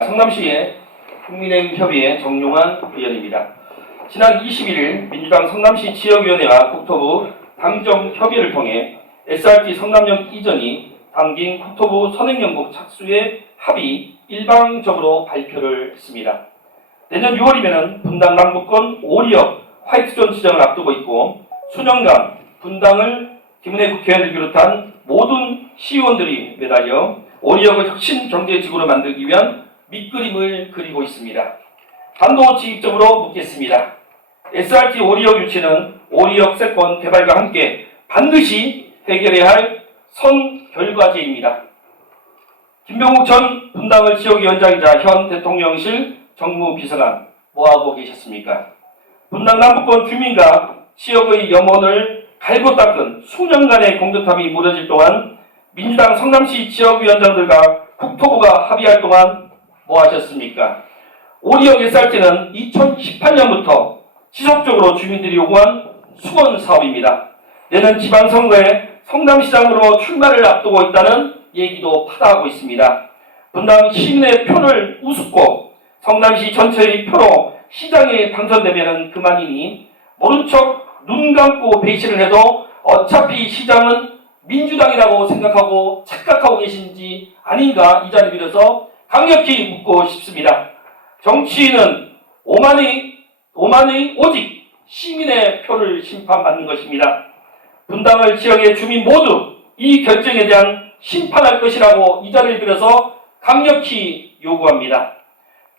성남시의 국민의힘협의회 정용환 의원입니다. 지난 21일 민주당 성남시 지역위원회와 국토부 당정협의회를 통해 SRT 성남역 이전이 당긴 국토부 선행연구 착수의 합의 일방적으로 발표를 했습니다. 내년 6월이면 분당 남부권 5리역 화이트존 지정을 앞두고 있고 수년간 분당을 김은혜 국회의원을 비롯한 모든 시의원들이 매달려 5리역을 혁신 경제지구로 만들기 위한 밑그림을 그리고 있습니다. 단도직입적으로 묻겠습니다. SRT 5리역 유치는 5리역 세권 개발과 함께 반드시 해결해야 할 선결과제입니다. 김병욱 전 분당을 지역위원장이자 현 대통령실 정무비서관 뭐하고 계셨습니까? 분당 남부권 주민과 지역의 염원을 갈고 닦은 수년간의 공든탑이 무너질 동안 민주당 성남시 지역위원장들과 국토부가 합의할 동안 뭐 하셨습니까? 5리역 SRT는 2018년부터 지속적으로 주민들이 요구한 수건 사업입니다. 내년 지방선거에 성남시장으로 출마를 앞두고 있다는 얘기도 파다하고 있습니다. 분당 시민의 표를 우습고 성남시 전체의 표로 시장에 당선되면 그만이니 모른 척 눈 감고 배신을 해도 어차피 시장은 민주당이라고 생각하고 착각하고 계신지 아닌가 이 자리를 빌어서 강력히 묻고 싶습니다. 정치인은 오만의 오직 시민의 표를 심판받는 것입니다. 분당을 지역의 주민 모두 이 결정에 대한 심판할 것이라고 이 자리를 빌어서 강력히 요구합니다.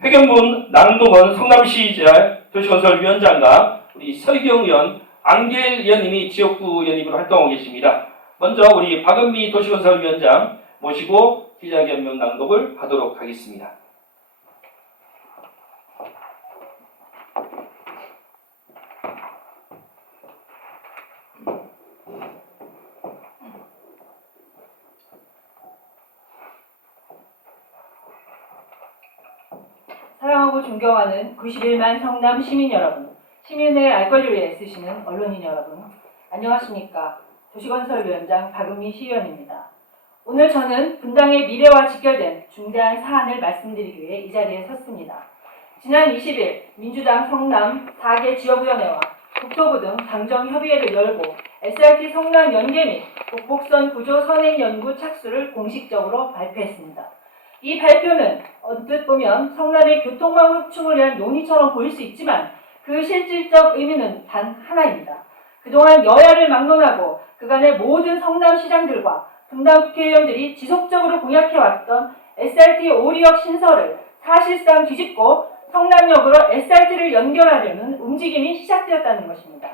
회경문 낭동원 성남시 도시건설위원장과 우리 서희경 의원, 안길 의원님이 지역구 의원님으로 활동하고 계십니다. 먼저 우리 박은미 도시건설위원장 모시고 기자회견문 낭독을 하도록 하겠습니다. 사랑하고 존경하는 91만 성남 시민 여러분, 시민의 알 권리를 애쓰시는 언론인 여러분, 안녕하십니까. 도시건설위원장 박은미 시의원입니다. 오늘 저는 분당의 미래와 직결된 중대한 사안을 말씀드리기 위해 이 자리에 섰습니다. 지난 20일 민주당 성남 4개 지역위원회와 국토부 등 당정협의회를 열고 SRT 성남 연계 및 북곡선 구조 선행 연구 착수를 공식적으로 발표했습니다. 이 발표는 언뜻 보면 성남의 교통망 확충을 위한 논의처럼 보일 수 있지만 그 실질적 의미는 단 하나입니다. 그동안 여야를 막론하고 그간의 모든 성남시장들과 분당 국회의원들이 지속적으로 공약해왔던 SRT 5리역 신설을 사실상 뒤집고 성남역으로 SRT를 연결하려는 움직임이 시작되었다는 것입니다.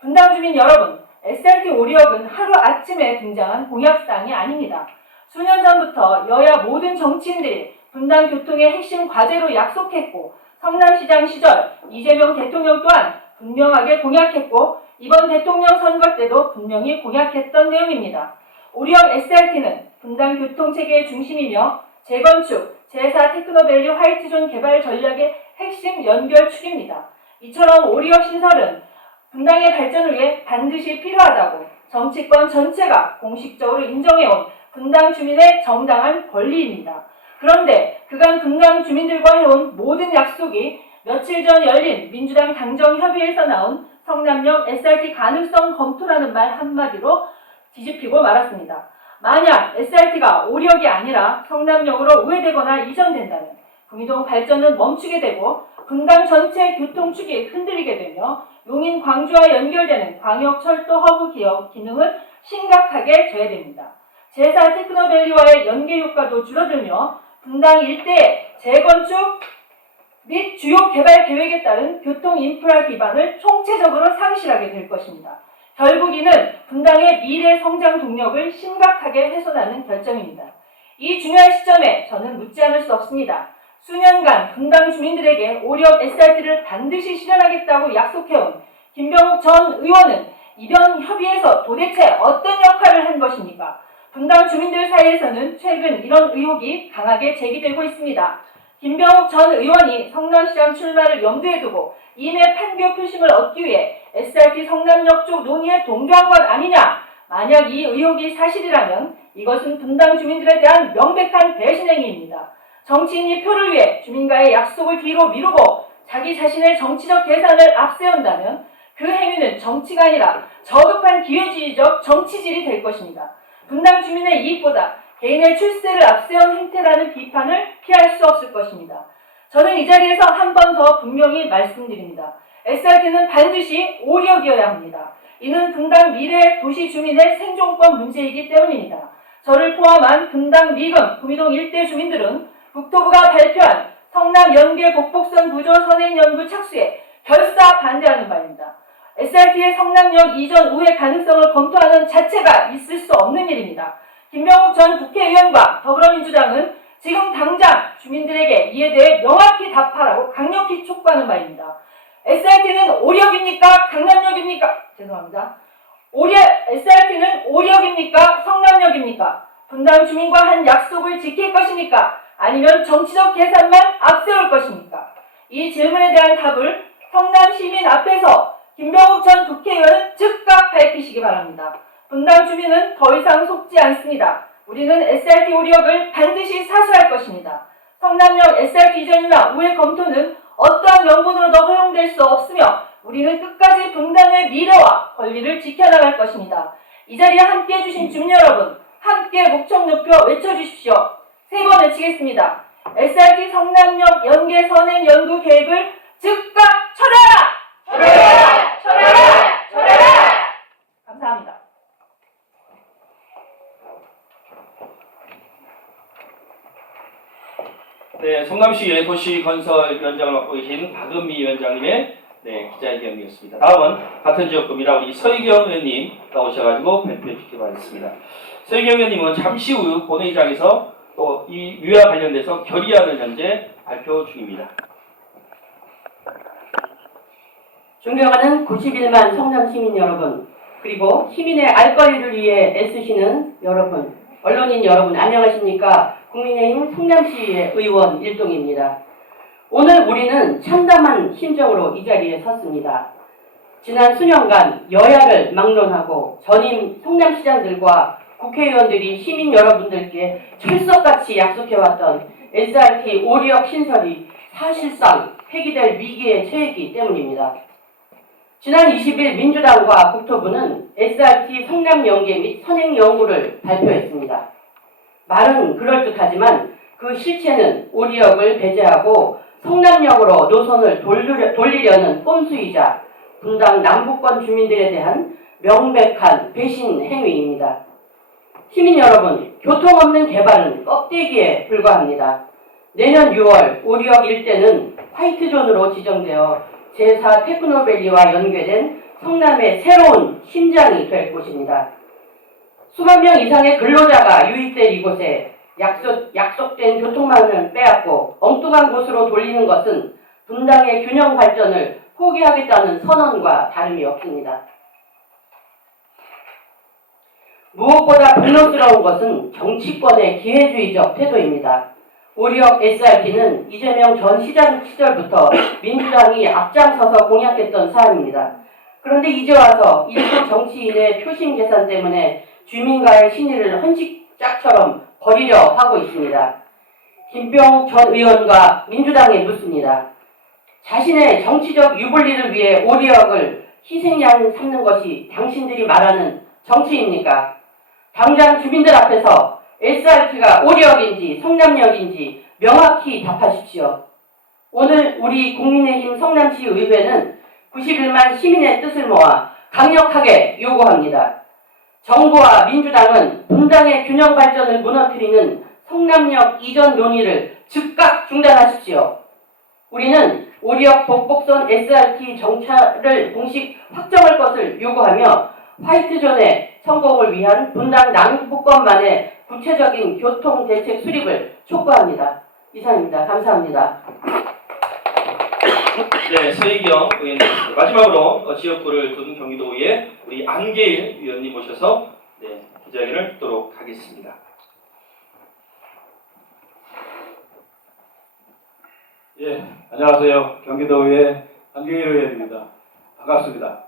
분당 주민 여러분, SRT 5리역은 하루아침에 등장한 공약사항이 아닙니다. 수년 전부터 여야 모든 정치인들이 분당 교통의 핵심 과제로 약속했고 성남시장 시절 이재명 대통령 또한 분명하게 공약했고 이번 대통령 선거 때도 분명히 공약했던 내용입니다. 5리역 SRT는 분당 교통체계의 중심이며 재건축, 제4 테크노밸리 화이트존 개발 전략의 핵심 연결축입니다. 이처럼 5리역 신설은 분당의 발전을 위해 반드시 필요하다고 정치권 전체가 공식적으로 인정해온 분당 주민의 정당한 권리입니다. 그런데 그간 분당 주민들과 해온 모든 약속이 며칠 전 열린 민주당 당정협의회에서 나온 성남역 SRT 가능성 검토라는 말 한마디로 뒤집히고 말았습니다. 만약 SRT가 5리역이 아니라 성남역으로 우회되거나 이전된다면 구미동 발전은 멈추게 되고 분당 전체 교통축이 흔들리게 되며 용인 광주와 연결되는 광역철도 허브 기업 기능은 심각하게 저해됩니다. 제4 테크노밸리와의 연계 효과도 줄어들며 분당 일대의 재건축 및 주요 개발 계획에 따른 교통 인프라 기반을 총체적으로 상실하게 될 것입니다. 결국 이는 분당의 미래 성장 동력을 심각하게 훼손하는 결정입니다. 이 중요한 시점에 저는 묻지 않을 수 없습니다. 수년간 분당 주민들에게 5리역 SRT를 반드시 실현하겠다고 약속해온 김병욱 전 의원은 이번 협의에서 도대체 어떤 역할을 한 것입니까? 분당 주민들 사이에서는 최근 이런 의혹이 강하게 제기되고 있습니다. 김병욱 전 의원이 성남시장 출마를 염두에 두고 임의 판교 표심을 얻기 위해 SRT 성남역 쪽 논의에 동조한 것 아니냐? 만약 이 의혹이 사실이라면 이것은 분당 주민들에 대한 명백한 배신 행위입니다. 정치인이 표를 위해 주민과의 약속을 뒤로 미루고 자기 자신의 정치적 계산을 앞세운다면 그 행위는 정치가 아니라 저급한 기회주의적 정치질이 될 것입니다. 분당 주민의 이익보다 개인의 출세를 앞세운 행태라는 비판을 피할 수 없을 것입니다. 저는 이 자리에서 한 번 더 분명히 말씀드립니다. SRT는 반드시 오력이어야 합니다. 이는 분당 미래 도시 주민의 생존권 문제이기 때문입니다. 저를 포함한 분당 미금 구미동 일대 주민들은 국토부가 발표한 성남 연계 복복선 구조 선행 연구 착수에 결사 반대하는 바입니다. SRT의 성남역 이전 우회 가능성을 검토하는 자체가 있을 수 없는 일입니다. 김병욱 전 국회의원과 더불어민주당은 지금 당장 주민들에게 이에 대해 명확히 답하라고 강력히 촉구하는 바입니다. SRT는 오력입니까? 강남역입니까? 죄송합니다. SRT는 오력입니까? 성남역입니까? 분당 주민과 한 약속을 지킬 것입니까? 아니면 정치적 계산만 앞세울 것입니까? 이 질문에 대한 답을 성남 시민 앞에서 김병욱 전 국회의원은 즉각 밝히시기 바랍니다. 분당 주민은 더 이상 속지 않습니다. 우리는 SRT 오력을 반드시 사수할 것입니다. 성남역 SRT 이전이나 우회 검토는 어떠한 명분으로도 허용될 수 없으며 우리는 끝까지 분당의 미래와 권리를 지켜나갈 것입니다. 이 자리에 함께해 주신 주민 여러분, 함께 목청 높여 외쳐주십시오. 세 번 외치겠습니다. SRT 성남역 연계 선행 연구 계획을 즉각 철회하라! 철회하라! 철회하라! 철회하라! 감사합니다. 네, 성남시의 도시건설위원장을 맡고 계신 박은미 위원장님의 기자회견이었습니다. 다음은 같은 지역구입니다. 우리 서희경 의원님 나오셔가지고 발표해 주시기 바라겠습니다. 서희경 의원님은 잠시 후 본회의장에서 또 이 위와 관련돼서 결의안을 현재 발표 중입니다. 존경하는 91만 성남 시민 여러분, 그리고 시민의 알 권리를 위해 애쓰시는 여러분, 언론인 여러분 안녕하십니까? 국민의힘 성남시의 의원 일동입니다. 오늘 우리는 참담한 심정으로 이 자리에 섰습니다. 지난 수년간 여야를 막론하고 전임 성남시장들과 국회의원들이 시민 여러분들께 철석같이 약속해왔던 SRT 오리역 신설이 사실상 폐기될 위기에 처했기 때문입니다. 지난 20일 민주당과 국토부는 SRT 성남 연계 및 선행 연구를 발표했습니다. 말은 그럴듯하지만 그 실체는 오리역을 배제하고 성남역으로 노선을 돌리려는 꼼수이자 분당 남부권 주민들에 대한 명백한 배신 행위입니다. 시민 여러분, 교통 없는 개발은 껍데기에 불과합니다. 내년 6월 오리역 일대는 화이트존으로 지정되어 제4 테크노밸리와 연계된 성남의 새로운 심장이 될 곳입니다. 수만 명 이상의 근로자가 유입될 이곳에 약속된 교통망을 빼앗고 엉뚱한 곳으로 돌리는 것은 분당의 균형 발전을 포기하겠다는 선언과 다름이 없습니다. 무엇보다 분노스러운 것은 정치권의 기회주의적 태도입니다. 오리역 SRT는 이재명 전 시장 시절부터 민주당이 앞장서서 공약했던 사안입니다. 그런데 이제 와서 일부 정치인의 표심 계산 때문에 주민과의 신의를 헌식짝처럼 버리려 하고 있습니다. 김병욱 전 의원과 민주당에 묻습니다. 자신의 정치적 유불리를 위해 오리역을 희생양 삼는 것이 당신들이 말하는 정치입니까? 당장 주민들 앞에서 SRT가 오리역인지 성남역인지 명확히 답하십시오. 오늘 우리 국민의힘 성남시 의회는 91만 시민의 뜻을 모아 강력하게 요구합니다. 정부와 민주당은 분당의 균형 발전을 무너뜨리는 성남역 이전 논의를 즉각 중단하십시오. 우리는 오리역 복복선 SRT 정차를 공식 확정할 것을 요구하며 화이트존의 성공을 위한 분당 남부권만의 구체적인 교통대책 수립을 촉구합니다. 이상입니다. 감사합니다. 네, 서희경 의원님. 마지막으로 지역구를 두는 경기도의 우리 안계일 위원님 모셔서 기자회견을 듣도록 하겠습니다. 예, 안녕하세요. 경기도의 안계일 의원입니다. 반갑습니다.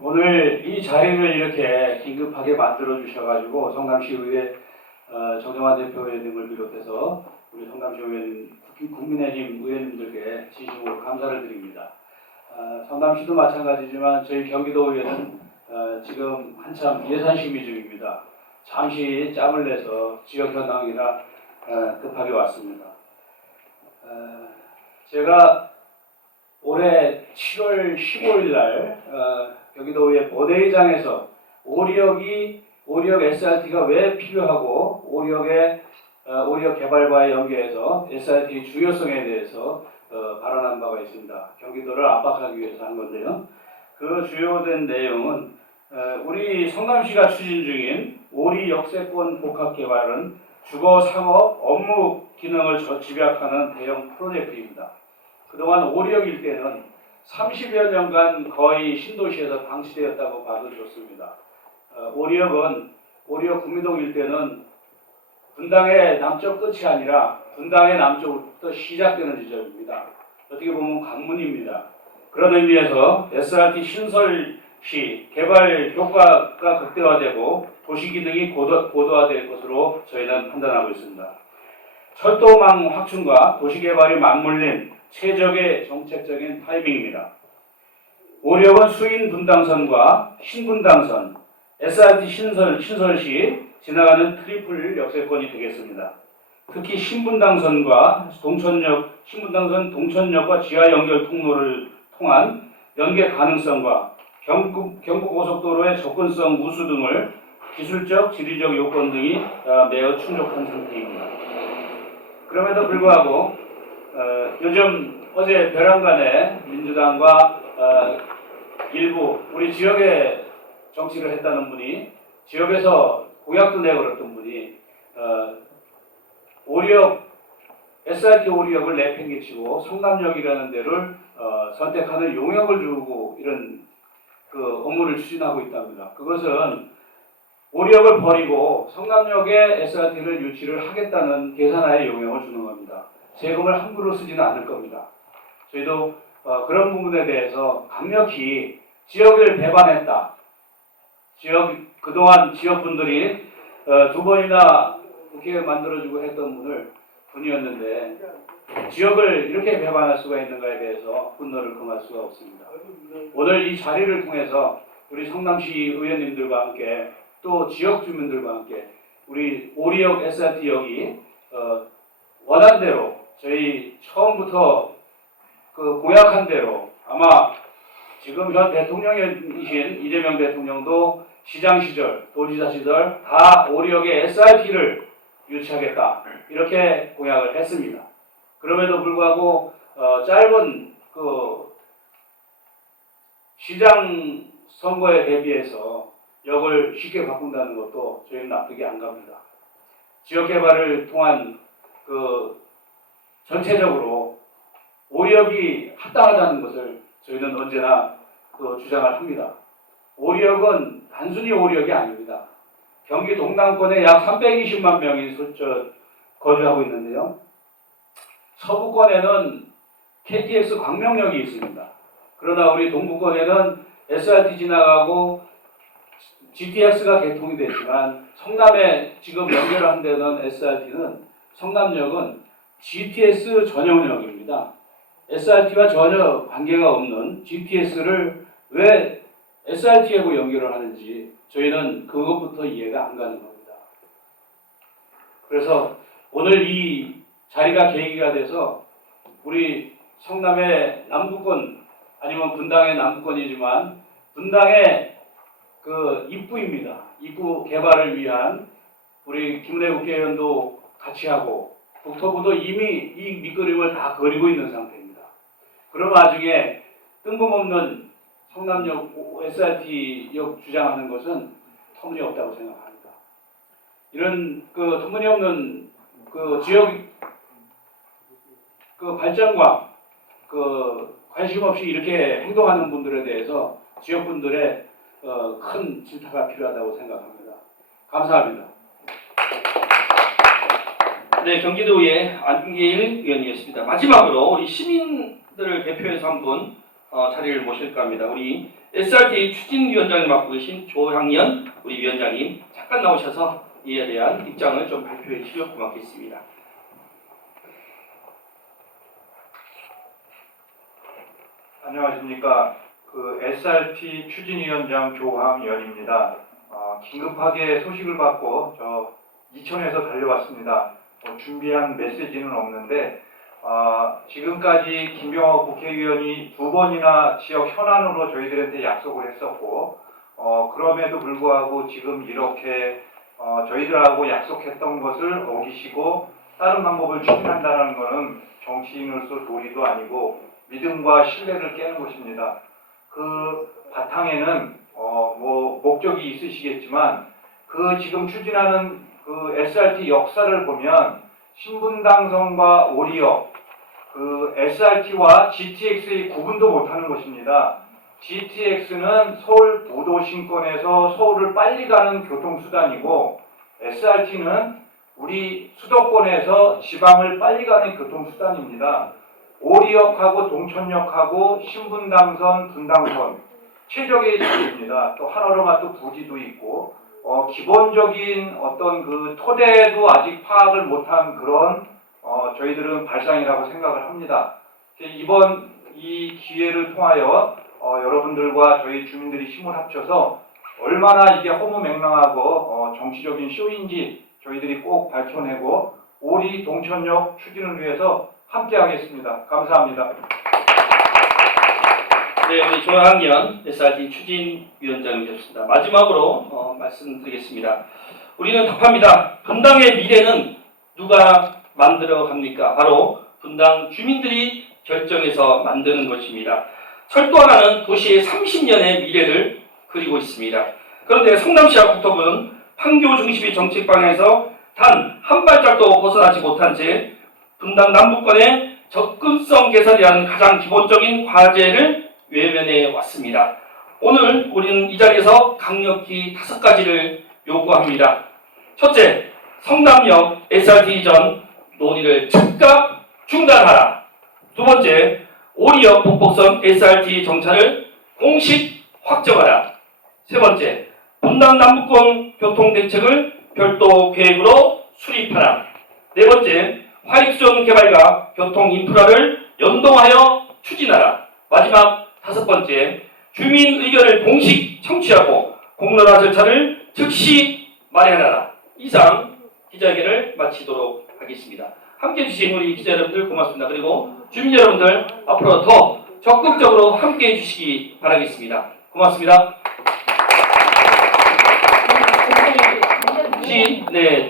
오늘 이 자리를 이렇게 긴급하게 만들어 주셔가지고 성남시의회 정정환 대표 의원님을 비롯해서 우리 성남시 의원님, 국민의힘 의원님들께 진심으로 감사를 드립니다. 성남시도 마찬가지지만 저희 경기도의회는 지금 한참 예산 심의 중입니다. 잠시 짬을 내서 지역 현황이라 급하게 왔습니다. 제가 올해 7월 15일 날 경기도의회 본회의장에서 오리역 SRT가 왜 필요하고 오리역 개발과의 연계해서 SRT 중요성에 대해서 발언한 바가 있습니다. 경기도를 압박하기 위해서 한 건데요. 그 주요된 내용은 우리 성남시가 추진 중인 오리 역세권 복합 개발은 주거, 상업, 업무 기능을 집약하는 대형 프로젝트입니다. 그동안 오리역 일대는 30여 년간 거의 신도시에서 방치되었다고 봐도 좋습니다. 오리역 구미동 일대는 분당의 남쪽 끝이 아니라 분당의 남쪽부터 시작되는 지점입니다. 어떻게 보면 관문입니다. 그런 의미에서 SRT 신설시 개발 효과가 극대화되고 도시 기능이 고도화될 것으로 저희는 판단하고 있습니다. 철도망 확충과 도시 개발이 맞물린 최적의 정책적인 타이밍입니다. 오리역은 수인 분당선과 신분당선, SRT 신설 시 지나가는 트리플 역세권이 되겠습니다. 특히 신분당선과 신분당선 동천역과 지하 연결 통로를 통한 연계 가능성과 경부고속도로의 접근성 우수 등을 기술적, 지리적 요건 등이 매우 충족한 상태입니다. 그럼에도 불구하고 요즘 어제 벼랑간에 민주당과 일부 우리 지역에 정치를 했다는 분이 지역에서 공약도 내걸었던 분이 SRT 오리역을 내팽개치고 성남역이라는 데를 선택하는 용역을 주고 이런 그 업무를 추진하고 있답니다. 그것은 오리역을 버리고 성남역에 SRT를 유치를 하겠다는 계산하에 용역을 주는 겁니다. 세금을 함부로 쓰지는 않을 겁니다. 저희도 그런 부분에 대해서 강력히 지역을 배반했다. 그동안 지역분들이 두 번이나 국회에 만들어주고 했던 분이었는데 지역을 이렇게 배반할 수가 있는가에 대해서 분노를 금할 수가 없습니다. 오늘 이 자리를 통해서 우리 성남시 의원님들과 함께 또 지역 주민들과 함께 우리 오리역 SRT역이 원한대로 저희 처음부터 그 공약한 대로 아마 지금 현 대통령이신 이재명 대통령도 시장 시절, 도지사 시절 다 오리역에 SRT를 유치하겠다 이렇게 공약을 했습니다. 그럼에도 불구하고 짧은 그 시장 선거에 대비해서 역을 쉽게 바꾼다는 것도 저희는 납득이 안 갑니다. 지역 개발을 통한 그 전체적으로 오리역이 합당하다는 것을 저희는 언제나 주장을 합니다. 오리역은 단순히 오리역이 아닙니다. 경기 동남권에 약 320만 명이 거주하고 있는데요. 서부권에는 KTX 광명역이 있습니다. 그러나 우리 동부권에는 SRT 지나가고 GTX가 개통이 됐지만 성남에 지금 연결한 데는 SRT는 성남역은 GTS 전용역입니다. SRT와 전혀 관계가 없는 GTS를 왜 SRT하고 연결을 하는지 저희는 그것부터 이해가 안 가는 겁니다. 그래서 오늘 이 자리가 계기가 돼서 우리 성남의 남부권 아니면 분당의 남부권이지만 분당의 그 입구입니다. 입구 개발을 위한 우리 김은혜 국회의원도 같이 하고 국토부도 이미 이 밑그림을 다 그리고 있는 상태입니다. 그럼 나중에 뜬금없는 성남역 SRT역 주장하는 것은 터무니없다고 생각합니다. 이런 그 터무니없는 그 지역 그 발전과 그 관심 없이 이렇게 행동하는 분들에 대해서 지역분들의 큰 질타가 필요하다고 생각합니다. 감사합니다. 네, 경기도의 안기일 의원이었습니다. 마지막으로 우리 시민들을 대표해서 한 분 자리를 모실까 합니다. 우리 SRT 추진위원장을 맡고 계신 조향연 우리 위원장님 잠깐 나오셔서 이에 대한 입장을 좀 발표해 주시면 고맙겠습니다. 안녕하십니까. SRT 추진위원장 조항연입니다. 긴급하게 소식을 받고 저 이천에서 달려왔습니다. 준비한 메시지는 없는데 지금까지 김병호 국회의원이 2번이나 지역 현안으로 저희들한테 약속을 했었고 그럼에도 불구하고 지금 이렇게 저희들하고 약속했던 것을 어기시고 다른 방법을 추진한다는 것은 정치인으로서 도리도 아니고 믿음과 신뢰를 깨는 것입니다. 그 바탕에는 목적이 있으시겠지만 그 지금 추진하는 그 SRT 역사를 보면 신분당선과 오리역 그 SRT와 GTX의 구분도 못하는 것입니다. GTX는 서울 부도심권에서 서울을 빨리 가는 교통수단이고 SRT는 우리 수도권에서 지방을 빨리 가는 교통수단입니다. 오리역하고 동천역하고 신분당선, 분당선 최적의 차이입니다. 또 하나로만 또 부지도 있고 기본적인 어떤 그 토대도 아직 파악을 못한 그런 저희들은 발상이라고 생각을 합니다. 이번 이 기회를 통하여 여러분들과 저희 주민들이 힘을 합쳐서 얼마나 이게 허무맹랑하고 정치적인 쇼인지 저희들이 꼭 밝혀내고 오리 동천역 추진을 위해서 함께하겠습니다. 감사합니다. 네, 우리 조항연 SRT 추진위원장이셨습니다. 마지막으로 말씀드리겠습니다. 우리는 답합니다. 분당의 미래는 누가 만들어 갑니까? 바로 분당 주민들이 결정해서 만드는 것입니다. 철도하나는 도시의 30년의 미래를 그리고 있습니다. 그런데 성남시와 국토부는 판교 중심의 정책 방향에서 단 한 발짝도 벗어나지 못한 채 분당 남부권의 접근성 개선이라는 가장 기본적인 과제를 외면해 왔습니다. 오늘 우리는 이 자리에서 강력히 5가지를 요구합니다. 첫째, 성남역 SRT 이전 논의를 즉각 중단하라. 두 번째, 오리역 북곡선 SRT 정차를 공식 확정하라. 세 번째, 분당 남부권 교통대책을 별도 계획으로 수립하라. 네 번째, 화익수전 개발과 교통 인프라를 연동하여 추진하라. 마지막 5번째, 주민 의견을 공식 청취하고 공론화 절차를 즉시 마련하라. 이상 기자회견을 마치도록 하겠습니다. 함께해 주신 우리 기자 여러분들 고맙습니다. 그리고 주민 여러분들 앞으로 더 적극적으로 함께해 주시기 바라겠습니다. 고맙습니다. 네.